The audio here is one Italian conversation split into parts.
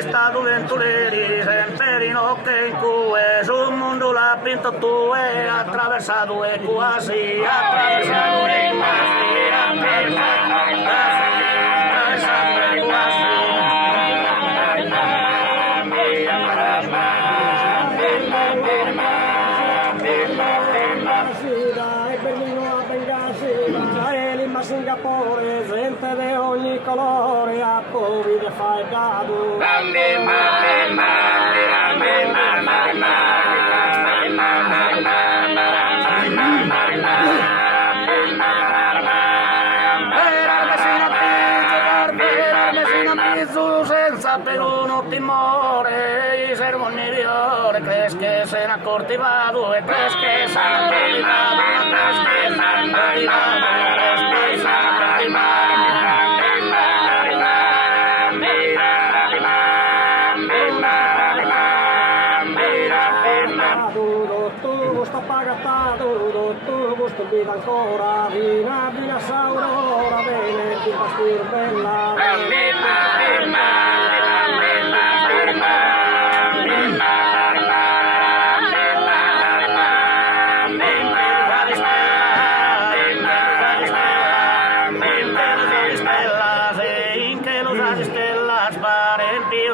Stato ventuleri, sempre in occhi cue, sul mondo l'ha pinto tu e attraversato e quasi, attraversato e quasi, attraversato e Singapore, gente di ogni colore, a Covid fai gado. Senza per uno timore, i sermoni migliori, crees che se ne ha coltivato e crees che se ne ha coltivato, crees che se ne ha coltivato, crees che se ne ha tu sta pagatato, tu gusto vita ancora, vina saurora, bene, ti pastir bella,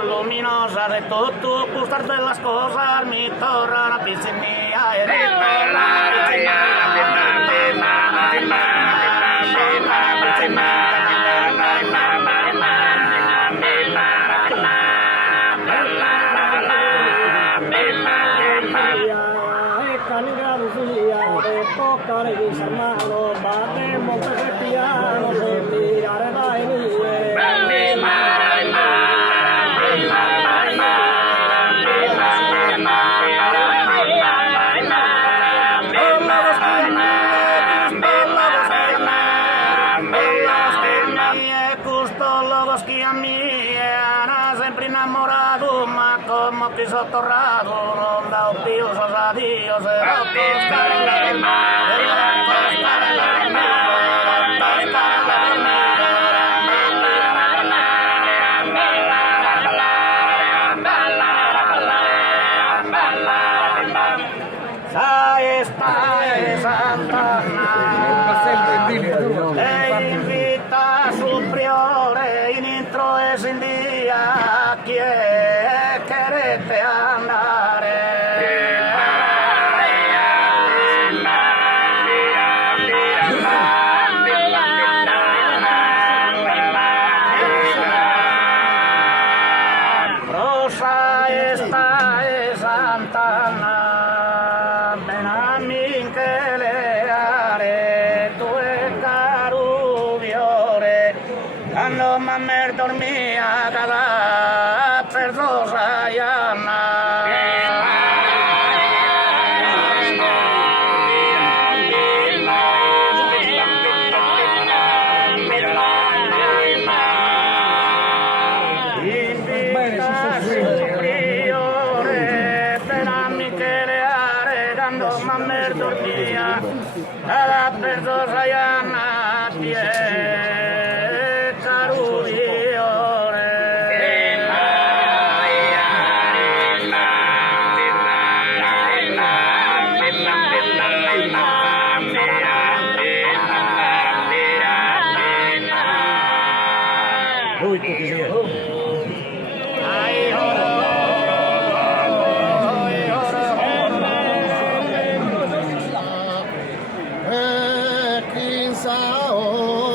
luminosas de todo gustar de las cosas mi torra la piscinilla toccare di Sarmano, batte molto che piano, se tirare dai mie. Sempre innamorato, ma come ti sottorrato, non da un più sosadio, se non sai stai Sant'Anna e invita sul priore in intro e sin dia chi è querete andare rosa esta e Sant'Anna quando mamma dormia cada per rosa e Anna invita sul priore per Michele Are quando mamma dormia cada per rosa e Anna Quem sabe